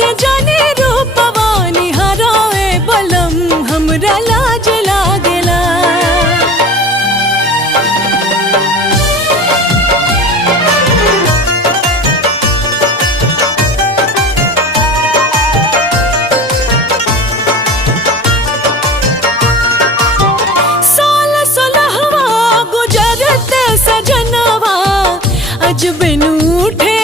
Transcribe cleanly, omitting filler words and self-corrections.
ऐसे जाने रूपवा निहाराए बलम हमरा लाज लागेला। सोलह सोलहवा गुजरते सजनवा अजब नूठे